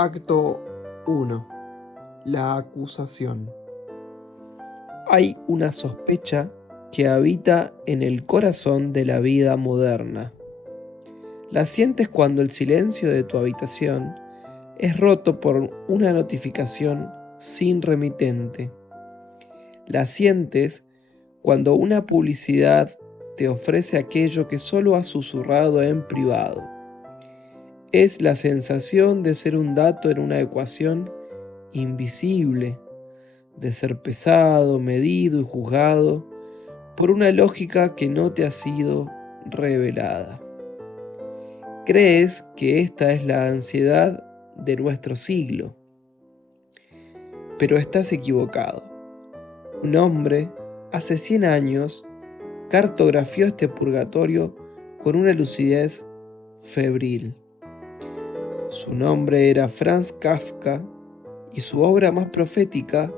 Acto 1. La acusación. Hay una sospecha que habita en el corazón de la vida moderna. La sientes cuando el silencio de tu habitación es roto por una notificación sin remitente. La sientes cuando una publicidad te ofrece aquello que solo has susurrado en privado. Es la sensación de ser un dato en una ecuación invisible, de ser pesado, medido y juzgado por una lógica que no te ha sido revelada. Crees que esta es la ansiedad de nuestro siglo, pero estás equivocado. Un hombre, hace 100 años, cartografió este purgatorio con una lucidez febril. Su nombre era Franz Kafka y su obra más profética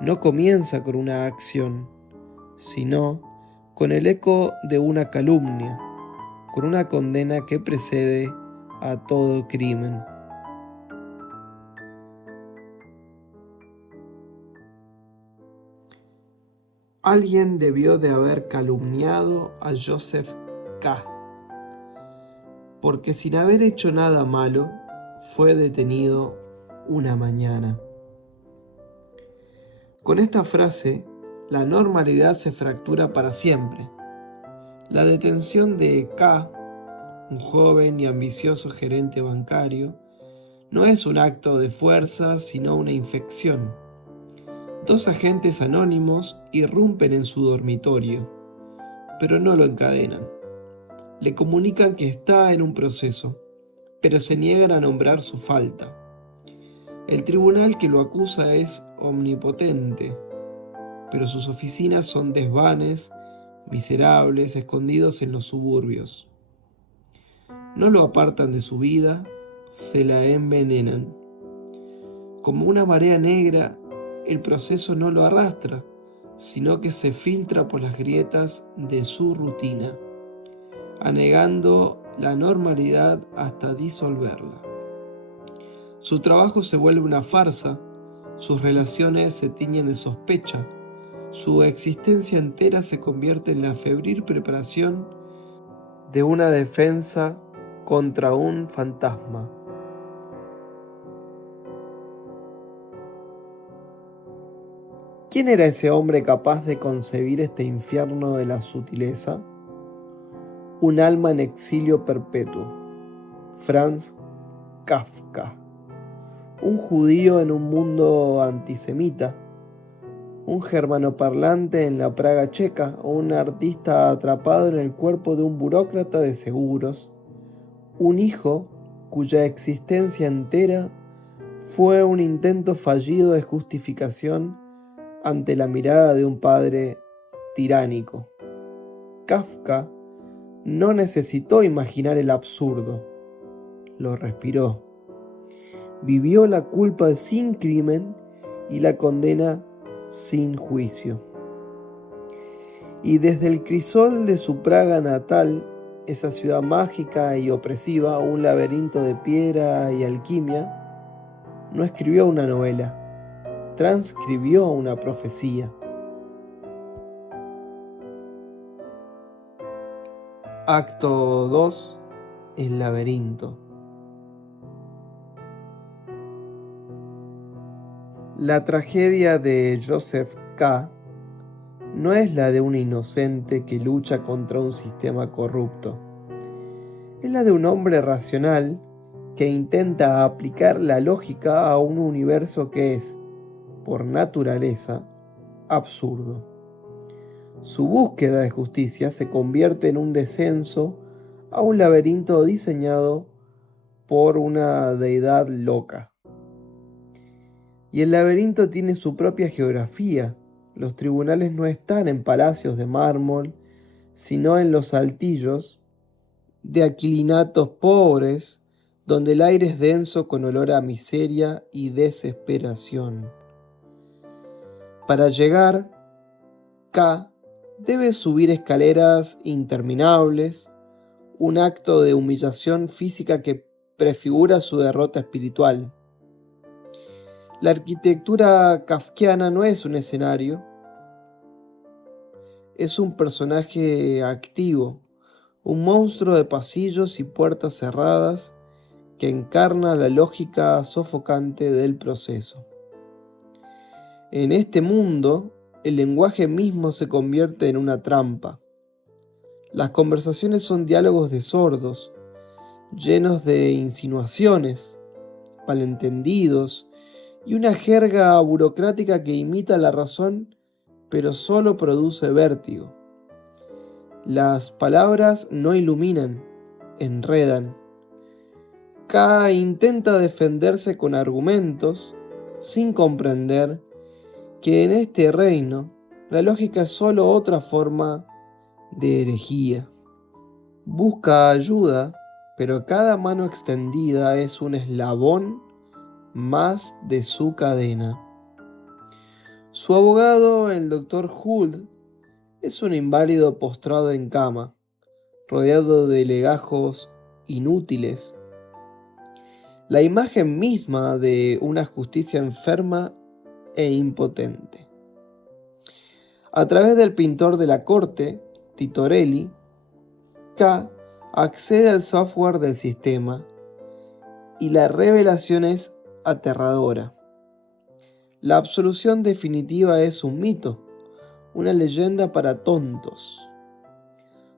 no comienza con una acción, sino con el eco de una calumnia, con una condena que precede a todo crimen. Alguien debió de haber calumniado a Joseph K., porque sin haber hecho nada malo, fue detenido una mañana. Con esta frase, la normalidad se fractura para siempre. La detención de K., un joven y ambicioso gerente bancario, no es un acto de fuerza, sino una infección. 2 agentes anónimos irrumpen en su dormitorio, pero no lo encadenan. Le comunican que está en un proceso, pero se niegan a nombrar su falta. El tribunal que lo acusa es omnipotente, pero sus oficinas son desvanes, miserables, escondidos en los suburbios. No lo apartan de su vida, se la envenenan. Como una marea negra, el proceso no lo arrastra, sino que se filtra por las grietas de su rutina, anegando la normalidad hasta disolverla. Su trabajo se vuelve una farsa, sus relaciones se tiñen de sospecha, su existencia entera se convierte en la febril preparación de una defensa contra un fantasma. ¿Quién era ese hombre capaz de concebir este infierno de la sutileza? Un alma en exilio perpetuo. Franz Kafka. Un judío en un mundo antisemita. Un germanoparlante en la Praga checa o un artista atrapado en el cuerpo de un burócrata de seguros. Un hijo cuya existencia entera fue un intento fallido de justificación ante la mirada de un padre tiránico. Kafka no necesitó imaginar el absurdo, lo respiró. Vivió la culpa sin crimen y la condena sin juicio. Y desde el crisol de su Praga natal, esa ciudad mágica y opresiva, un laberinto de piedra y alquimia, no escribió una novela, transcribió una profecía. Acto 2. El laberinto. La tragedia de Joseph K. no es la de un inocente que lucha contra un sistema corrupto. Es la de un hombre racional que intenta aplicar la lógica a un universo que es, por naturaleza, absurdo. Su búsqueda de justicia se convierte en un descenso a un laberinto diseñado por una deidad loca. Y el laberinto tiene su propia geografía. Los tribunales no están en palacios de mármol, sino en los altillos de aquilinatos pobres, donde el aire es denso con olor a miseria y desesperación. Para llegar, K debe subir escaleras interminables, un acto de humillación física que prefigura su derrota espiritual. La arquitectura kafkiana no es un escenario, es un personaje activo, un monstruo de pasillos y puertas cerradas que encarna la lógica sofocante del proceso. En este mundo, el lenguaje mismo se convierte en una trampa. Las conversaciones son diálogos de sordos, llenos de insinuaciones, malentendidos y una jerga burocrática que imita la razón, pero solo produce vértigo. Las palabras no iluminan, enredan. K intenta defenderse con argumentos, sin comprender que en este reino la lógica es solo otra forma de herejía. Busca ayuda, pero cada mano extendida es un eslabón más de su cadena. Su abogado, el Dr. Hood, es un inválido postrado en cama, rodeado de legajos inútiles. La imagen misma de una justicia enferma e impotente. A través del pintor de la corte, Titorelli, K accede al software del sistema y la revelación es aterradora. La absolución definitiva es un mito, una leyenda para tontos.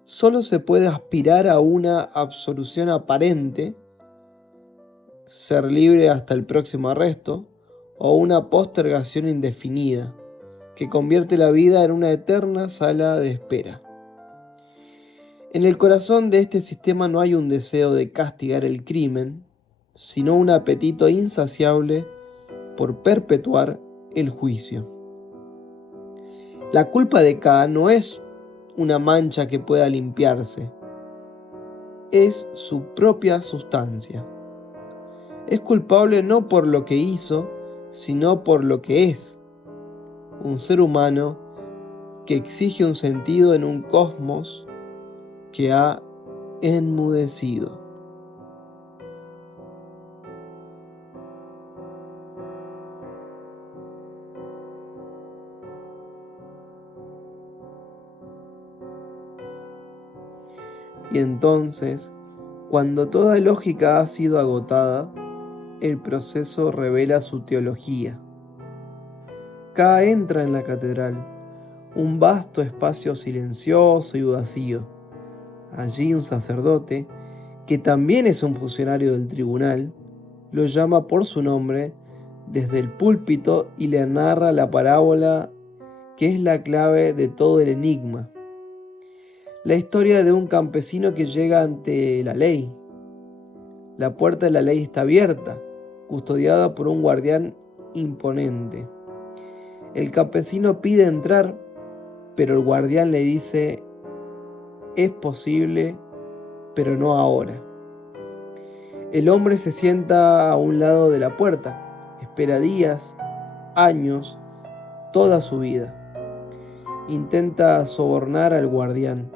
Solo se puede aspirar a una absolución aparente, ser libre hasta el próximo arresto, o una postergación indefinida, que convierte la vida en una eterna sala de espera. En el corazón de este sistema no hay un deseo de castigar el crimen, sino un apetito insaciable por perpetuar el juicio. La culpa de K no es una mancha que pueda limpiarse, es su propia sustancia. Es culpable no por lo que hizo, sino por lo que es. Un ser humano que exige un sentido en un cosmos que ha enmudecido. Y entonces, cuando toda lógica ha sido agotada, el proceso revela su teología. K entra en la catedral, un vasto espacio silencioso y vacío. Allí un sacerdote, que también es un funcionario del tribunal, lo llama por su nombre desde el púlpito y le narra la parábola que es la clave de todo el enigma. La historia de un campesino que llega ante la ley. La puerta de la ley está abierta, custodiada por un guardián imponente. El campesino pide entrar, pero el guardián le dice: es posible, pero no ahora. El hombre se sienta a un lado de la puerta, espera días, años, toda su vida. Intenta sobornar al guardián,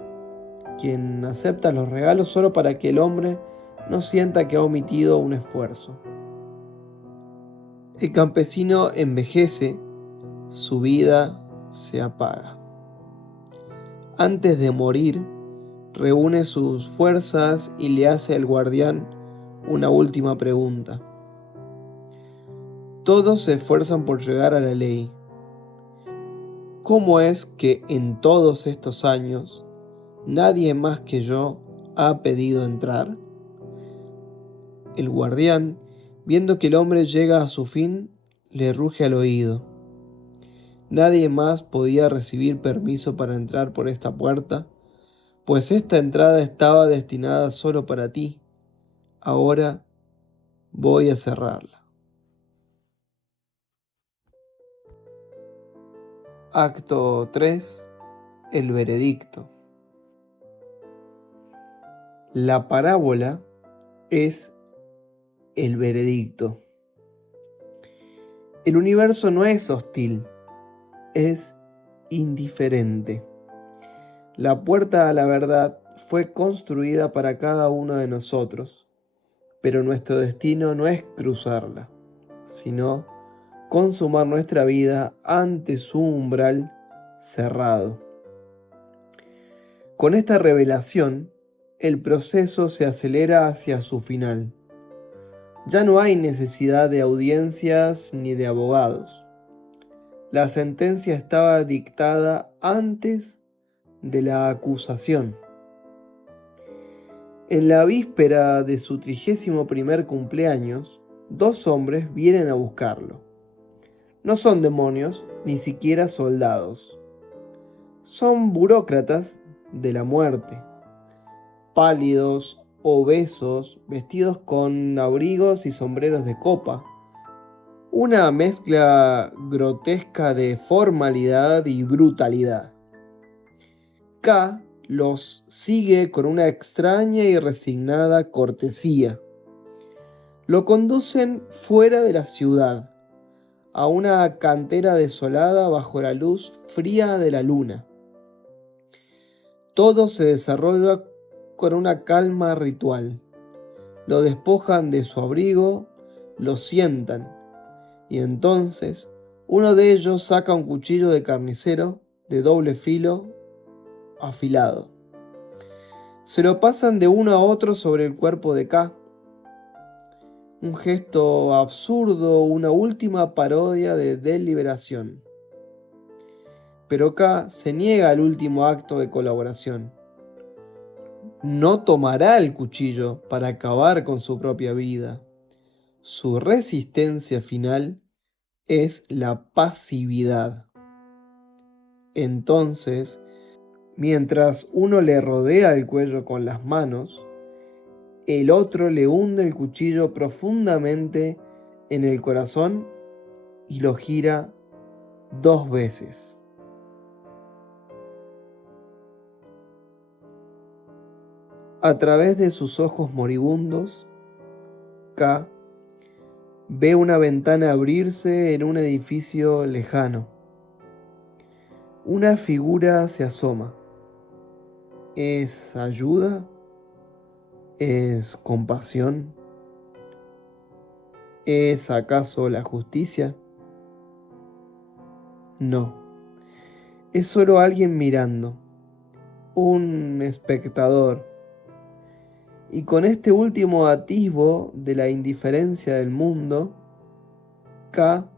quien acepta los regalos solo para que el hombre no sienta que ha omitido un esfuerzo. El campesino envejece, su vida se apaga. Antes de morir, reúne sus fuerzas y le hace al guardián una última pregunta. Todos se esfuerzan por llegar a la ley. ¿Cómo es que en todos estos años nadie más que yo ha pedido entrar? El guardián, viendo que el hombre llega a su fin, le ruge al oído. Nadie más podía recibir permiso para entrar por esta puerta, pues esta entrada estaba destinada solo para ti. Ahora voy a cerrarla. Acto 3. El veredicto. La parábola es el veredicto. El universo no es hostil, es indiferente. La puerta a la verdad fue construida para cada uno de nosotros, pero nuestro destino no es cruzarla, sino consumar nuestra vida ante su umbral cerrado. Con esta revelación, el proceso se acelera hacia su final. Ya no hay necesidad de audiencias ni de abogados. La sentencia estaba dictada antes de la acusación. En la víspera de su 31º cumpleaños, 2 hombres vienen a buscarlo. No son demonios, ni siquiera soldados. Son burócratas de la muerte, pálidos, obesos, vestidos con abrigos y sombreros de copa. Una mezcla grotesca de formalidad y brutalidad. K los sigue con una extraña y resignada cortesía. Lo conducen fuera de la ciudad, a una cantera desolada bajo la luz fría de la luna. Todo se desarrolla con una calma ritual. Lo despojan de su abrigo, lo sientan, y entonces uno de ellos saca un cuchillo de carnicero de doble filo afilado. Se lo pasan de uno a otro sobre el cuerpo de K. Un gesto absurdo, una última parodia de deliberación. Pero K se niega al último acto de colaboración. No tomará el cuchillo para acabar con su propia vida. Su resistencia final es la pasividad. Entonces, mientras uno le rodea el cuello con las manos, el otro le hunde el cuchillo profundamente en el corazón y lo gira 2 veces. A través de sus ojos moribundos, K ve una ventana abrirse en un edificio lejano. Una figura se asoma. ¿Es ayuda? ¿Es compasión? ¿Es acaso la justicia? No. Es solo alguien mirando. Un espectador. Y con este último atisbo de la indiferencia del mundo, K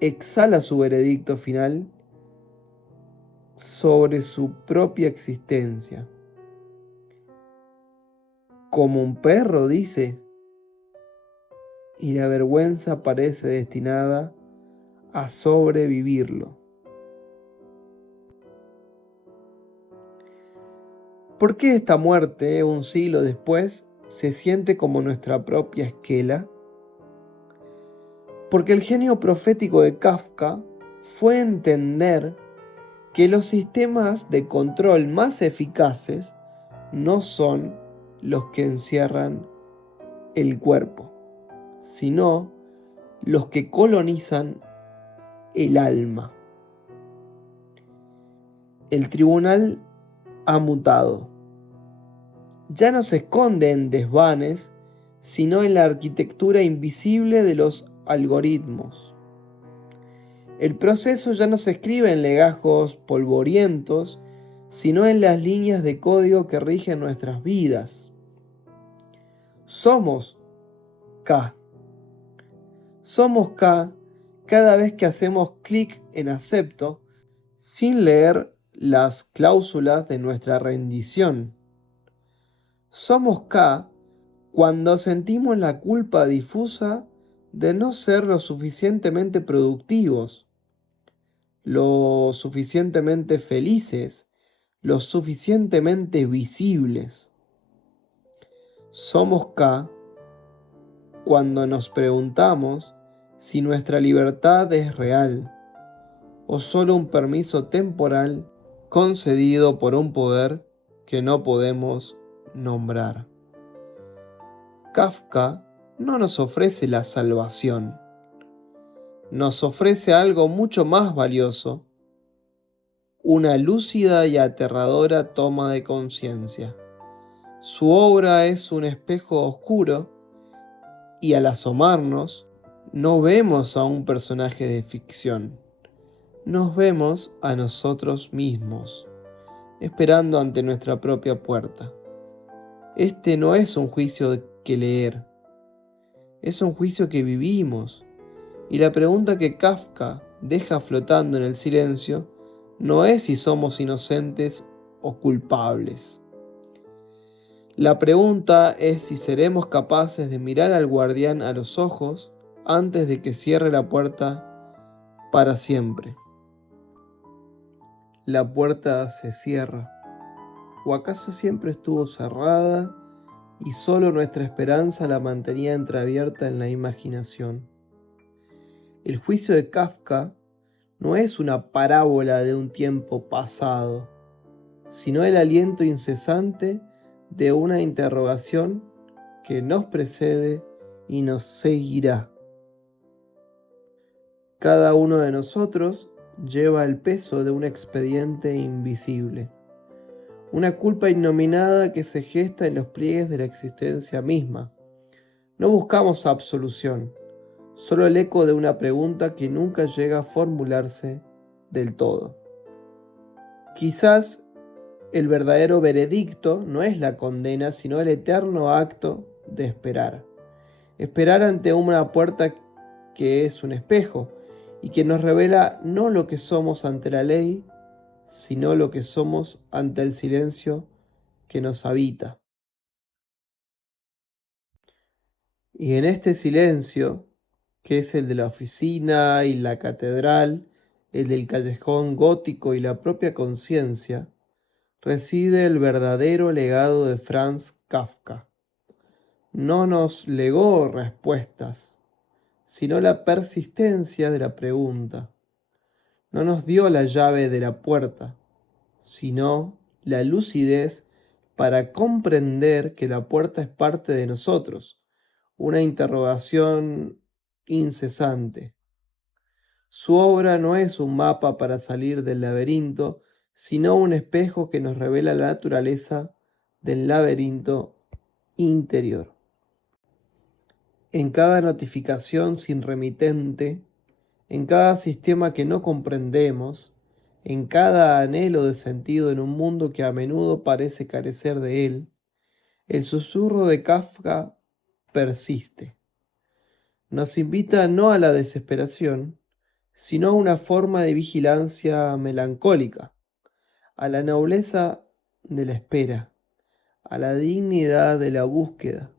exhala su veredicto final sobre su propia existencia. Como un perro, dice, y la vergüenza parece destinada a sobrevivirlo. ¿Por qué esta muerte, un siglo después, se siente como nuestra propia esquela? Porque el genio profético de Kafka fue entender que los sistemas de control más eficaces no son los que encierran el cuerpo, sino los que colonizan el alma. El tribunal ha mutado. Ya no se esconde en desvanes, sino en la arquitectura invisible de los algoritmos. El proceso ya no se escribe en legajos polvorientos, sino en las líneas de código que rigen nuestras vidas. Somos K. Somos K cada vez que hacemos clic en acepto sin leer las cláusulas de nuestra rendición. Somos K cuando sentimos la culpa difusa de no ser lo suficientemente productivos, lo suficientemente felices, lo suficientemente visibles. Somos K cuando nos preguntamos si nuestra libertad es real o solo un permiso temporal concedido por un poder que no podemos nombrar. Kafka no nos ofrece la salvación, nos ofrece algo mucho más valioso, una lúcida y aterradora toma de conciencia. Su obra es un espejo oscuro y al asomarnos No vemos a un personaje de ficción, nos vemos a nosotros mismos, esperando ante nuestra propia puerta. Este no es un juicio que leer, es un juicio que vivimos. Y la pregunta que Kafka deja flotando en el silencio no es si somos inocentes o culpables. La pregunta es si seremos capaces de mirar al guardián a los ojos antes de que cierre la puerta para siempre. La puerta se cierra. ¿O acaso siempre estuvo cerrada y solo nuestra esperanza la mantenía entreabierta en la imaginación? El juicio de Kafka no es una parábola de un tiempo pasado, sino el aliento incesante de una interrogación que nos precede y nos seguirá. Cada uno de nosotros lleva el peso de un expediente invisible, una culpa innominada que se gesta en los pliegues de la existencia misma. No buscamos absolución, solo el eco de una pregunta que nunca llega a formularse del todo. Quizás el verdadero veredicto no es la condena, sino el eterno acto de esperar. Esperar ante una puerta que es un espejo y que nos revela no lo que somos ante la ley, sino lo que somos ante el silencio que nos habita. Y en este silencio, que es el de la oficina y la catedral, el del callejón gótico y la propia conciencia, reside el verdadero legado de Franz Kafka. No nos legó respuestas, sino la persistencia de la pregunta. No nos dio la llave de la puerta, sino la lucidez para comprender que la puerta es parte de nosotros, una interrogación incesante. Su obra no es un mapa para salir del laberinto, sino un espejo que nos revela la naturaleza del laberinto interior. En cada notificación sin remitente, en cada sistema que no comprendemos, en cada anhelo de sentido en un mundo que a menudo parece carecer de él, el susurro de Kafka persiste. Nos invita no a la desesperación, sino a una forma de vigilancia melancólica, a la nobleza de la espera, a la dignidad de la búsqueda,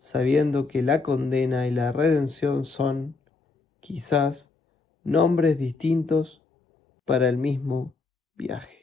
sabiendo que la condena y la redención son, quizás, nombres distintos para el mismo viaje.